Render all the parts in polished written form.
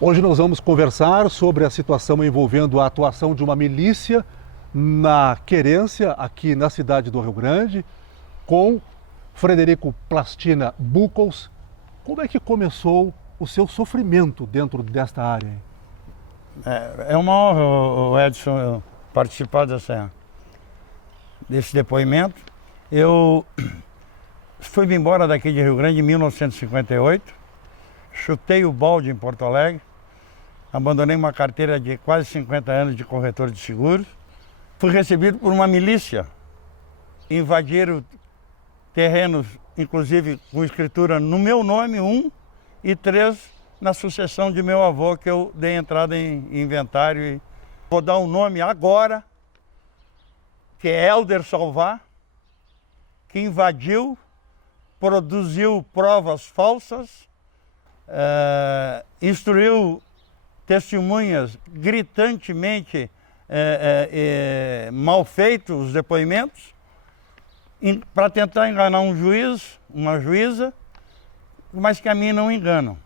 Hoje nós vamos conversar sobre a situação envolvendo a atuação de uma milícia na querência aqui na cidade do Rio Grande, com Frederico Plastina Buchholz. Como é que começou o seu sofrimento dentro desta área? É uma honra, Edson, eu participar desse depoimento. Eu fui embora daqui de Rio Grande em 1958, chutei o balde em Porto Alegre, abandonei uma carteira de quase 50 anos de corretor de seguros, fui recebido por uma milícia, invadiram terrenos, inclusive com escritura no meu nome, 1, e 3 na sucessão de meu avô, que eu dei entrada em inventário. E vou dar um nome agora, que é Helder Salvá, que invadiu, produziu provas falsas, instruiu testemunhas gritantemente mal feitos os depoimentos, para tentar enganar um juiz, uma juíza, mas que a mim não enganam.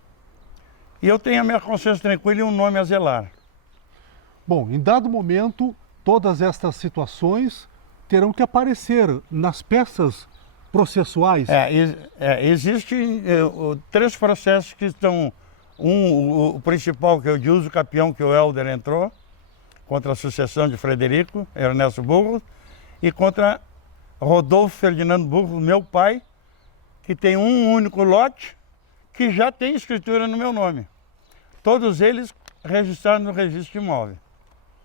E eu tenho a minha consciência tranquila e um nome a zelar. Bom, em dado momento, todas estas situações terão que aparecer nas peças processuais. Existem 3 processos que estão... o principal, que é o de uso capião, que o Helder entrou, contra a sucessão de Frederico Ernesto Buchholz, e contra Rodolfo Ferdinando Buchholz, meu pai, que tem um único lote, que já tem escritura no meu nome. Todos eles registrados no registro de imóvel.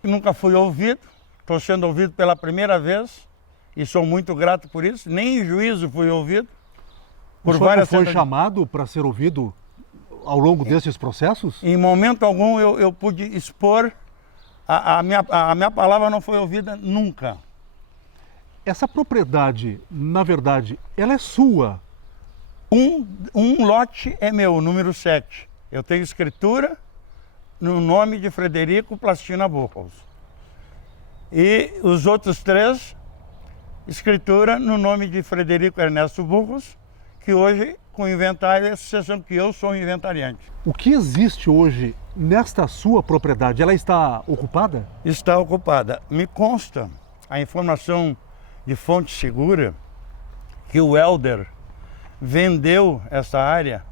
Nunca fui ouvido, estou sendo ouvido pela primeira vez, e sou muito grato por isso. Nem em juízo fui ouvido. O senhor não foi chamado para ser ouvido ao longo desses processos? Em momento algum eu pude expor, a minha palavra não foi ouvida nunca. Essa propriedade, na verdade, ela é sua? Um lote é meu, número 7. Eu tenho escritura no nome de Frederico Plastina Buchholz. E os outros 3, escritura no nome de Frederico Ernesto Buchholz, que hoje, com inventário, é a sucessão que eu sou inventariante. O que existe hoje nesta sua propriedade? Ela está ocupada? Está ocupada. Me consta a informação de fonte segura que o Helder vendeu essa área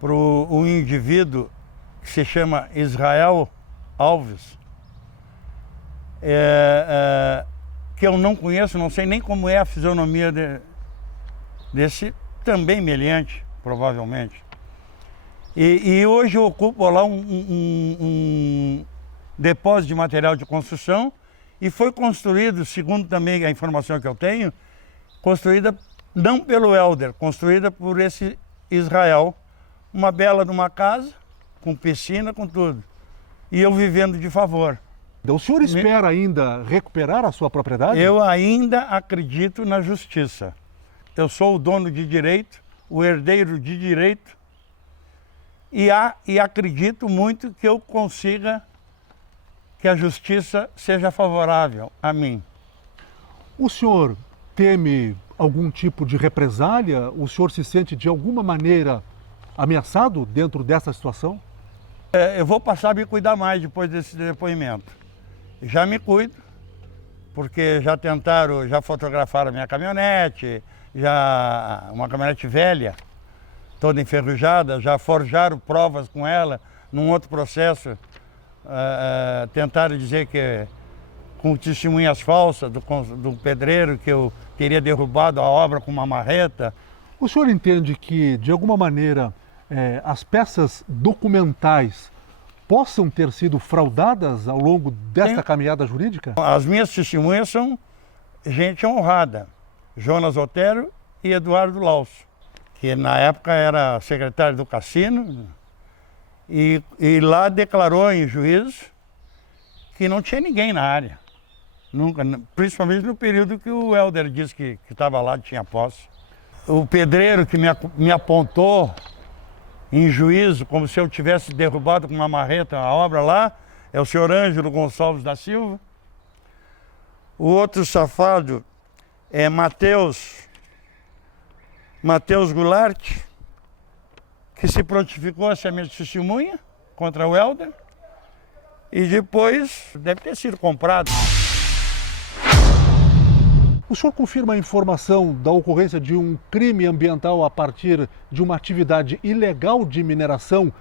para um indivíduo que se chama Israel Alves, que eu não conheço, não sei nem como é a fisionomia desse também meliante, provavelmente. E hoje eu ocupo lá um depósito de material de construção, e foi construído, segundo também a informação que eu tenho, construída não pelo Helder, construída por esse Israel, uma bela de uma casa, com piscina, com tudo. E eu vivendo de favor. O senhor espera ainda recuperar a sua propriedade? Eu ainda acredito na justiça. Eu sou o dono de direito, o herdeiro de direito, e acredito muito que eu consiga que a justiça seja favorável a mim. O senhor teme algum tipo de represália? O senhor se sente de alguma maneira ameaçado dentro dessa situação? Eu vou passar a me cuidar mais depois desse depoimento. Já me cuido, porque já fotografaram a minha caminhonete, uma caminhonete velha, toda enferrujada, já forjaram provas com ela num outro processo. Tentaram dizer que, com testemunhas falsas do pedreiro, que eu teria derrubado a obra com uma marreta. O senhor entende que, de alguma maneira, as peças documentais possam ter sido fraudadas ao longo desta caminhada jurídica? As minhas testemunhas são gente honrada, Jonas Otero e Eduardo Lausso, que na época era secretário do Cassino, e lá declarou em juízo que não tinha ninguém na área. Nunca, principalmente no período que o Helder disse que estava lá, tinha posse. O pedreiro que me apontou em juízo, como se eu tivesse derrubado com uma marreta a obra lá, é o senhor Ângelo Gonçalves da Silva. O outro safado é Matheus Goulart, que se prontificou a ser minha testemunha, contra o Helder e depois deve ter sido comprado. O senhor confirma a informação da ocorrência de um crime ambiental a partir de uma atividade ilegal de mineração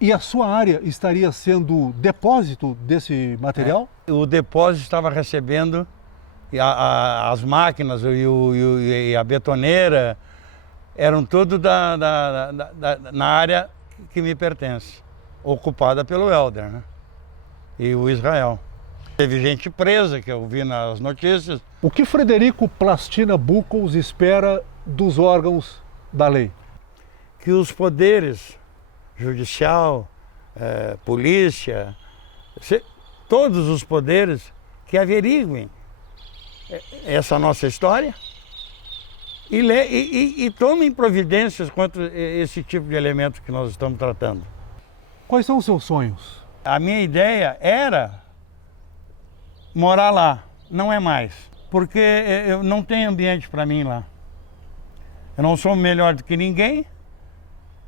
e a sua área estaria sendo depósito desse material? O depósito estava recebendo as máquinas e a betoneira, eram tudo na área que me pertence, ocupada pelo Helder, né? E o Israel. Teve gente presa, que eu vi nas notícias. O que Frederico Plastina Buchholz espera dos órgãos da lei? Que os poderes, judicial, polícia, todos os poderes que averiguem essa nossa história e tomem providências contra esse tipo de elemento que nós estamos tratando. Quais são os seus sonhos? A minha ideia era morar lá, não é mais, porque eu não tenho ambiente para mim lá. Eu não sou melhor do que ninguém,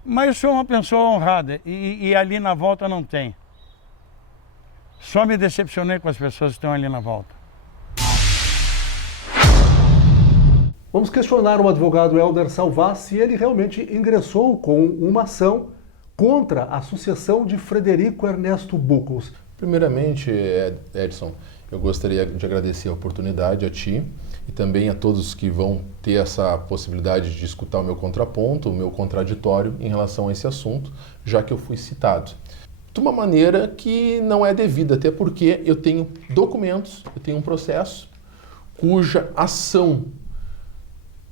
mas eu sou uma pessoa honrada e ali na volta não tem. Só me decepcionei com as pessoas que estão ali na volta. Vamos questionar o advogado Helder Salvá se ele realmente ingressou com uma ação contra a sucessão de Frederico Ernesto Buchholz. Primeiramente, Edson, eu gostaria de agradecer a oportunidade a ti e também a todos que vão ter essa possibilidade de escutar o meu contraponto, o meu contraditório em relação a esse assunto, já que eu fui citado. De uma maneira que não é devida, até porque eu tenho documentos, eu tenho um processo cuja ação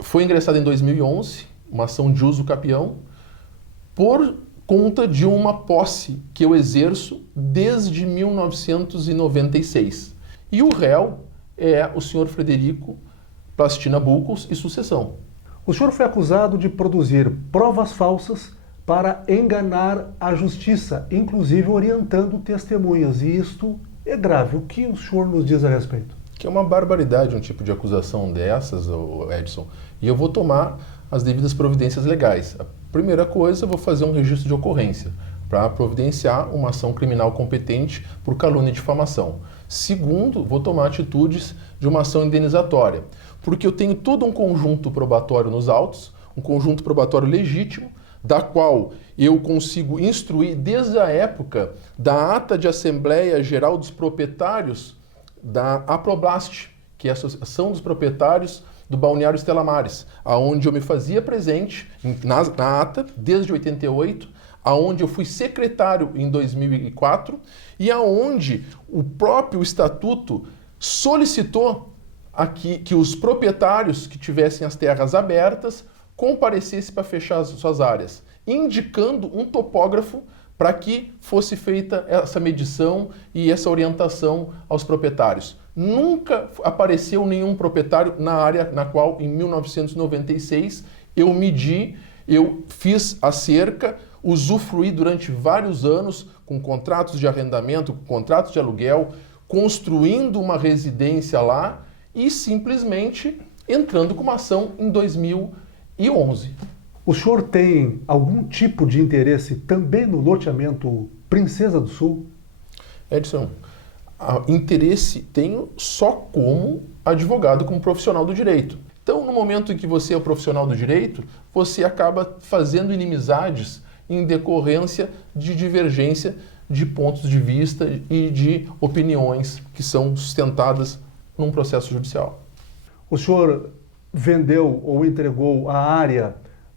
foi ingressada em 2011, uma ação de uso capião, por conta de uma posse que eu exerço desde 1996. E o réu é o senhor Frederico Plastina Buchholz e sucessão. O senhor foi acusado de produzir provas falsas para enganar a justiça, inclusive orientando testemunhas. E isto é grave. O que o senhor nos diz a respeito? Que é uma barbaridade um tipo de acusação dessas, Edson. E eu vou tomar as devidas providências legais. A primeira coisa, eu vou fazer um registro de ocorrência para providenciar uma ação criminal competente por calúnia e difamação. Segundo, vou tomar atitudes de uma ação indenizatória, porque eu tenho todo um conjunto probatório nos autos, um conjunto probatório legítimo, da qual eu consigo instruir desde a época da ata de Assembleia Geral dos Proprietários da Aproblast, que é a Associação dos Proprietários do Balneário Stella Maris, aonde eu me fazia presente na ata desde 88, aonde eu fui secretário em 2004 e aonde o próprio estatuto solicitou que os proprietários que tivessem as terras abertas comparecessem para fechar as suas áreas, indicando um topógrafo para que fosse feita essa medição e essa orientação aos proprietários. Nunca apareceu nenhum proprietário na área na qual, em 1996, eu medi, eu fiz a cerca, usufruí durante vários anos com contratos de arrendamento, com contratos de aluguel, construindo uma residência lá e simplesmente entrando com uma ação em 2011. O senhor tem algum tipo de interesse também no loteamento Princesa do Sul? Edson, interesse tenho só como advogado, como profissional do direito. Então, no momento em que você é profissional do direito, você acaba fazendo inimizades em decorrência de divergência de pontos de vista e de opiniões que são sustentadas num processo judicial. O senhor vendeu ou entregou a área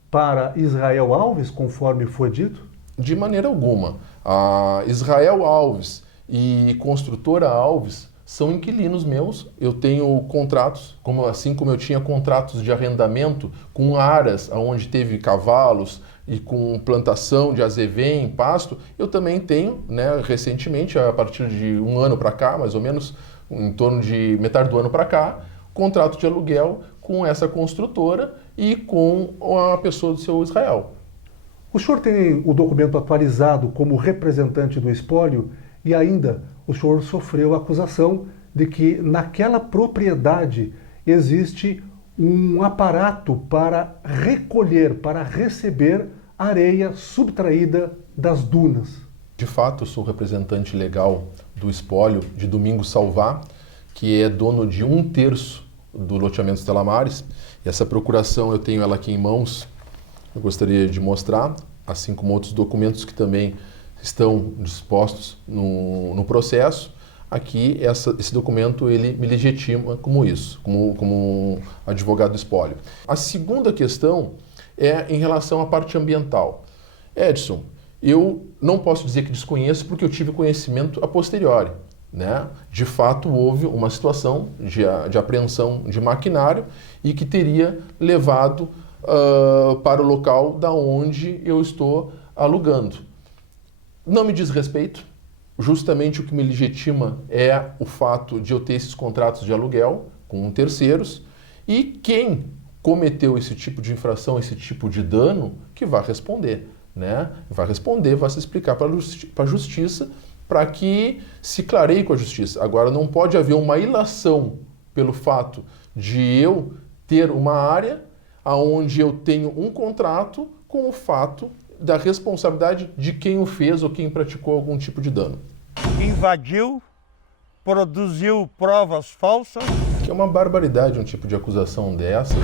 para Israel Alves, conforme foi dito? De maneira alguma. A Israel Alves e Construtora Alves são inquilinos meus. Eu tenho contratos, assim como eu tinha contratos de arrendamento com aras onde teve cavalos e com plantação de azevém, pasto, eu também tenho, recentemente, a partir de um ano para cá, mais ou menos, em torno de metade do ano para cá, contrato de aluguel com essa construtora e com a pessoa do seu Israel. O senhor tem o documento atualizado como representante do espólio e ainda o senhor sofreu a acusação de que naquela propriedade existe um aparato para recolher, para receber areia subtraída das dunas. De fato, eu sou representante legal do espólio de Domingos Salvá, que é dono de 1/3 do loteamento Stella Maris. E essa procuração eu tenho ela aqui em mãos, eu gostaria de mostrar, assim como outros documentos que também estão dispostos no processo. Aqui, esse documento ele me legitima como isso, como advogado do espólio. A segunda questão é em relação à parte ambiental. Edson, eu não posso dizer que desconheço porque eu tive conhecimento a posteriori, né? De fato, houve uma situação de apreensão de maquinário e que teria levado para o local da onde eu estou alugando. Não me diz respeito. Justamente o que me legitima é o fato de eu ter esses contratos de aluguel com terceiros e quem cometeu esse tipo de infração, esse tipo de dano, que vai responder, né? Vai responder, vai se explicar para a justiça para que se clareie com a justiça. Agora, não pode haver uma ilação pelo fato de eu ter uma área onde eu tenho um contrato com o fato da responsabilidade de quem o fez ou quem praticou algum tipo de dano. Invadiu, produziu provas falsas. Que é uma barbaridade um tipo de acusação dessa.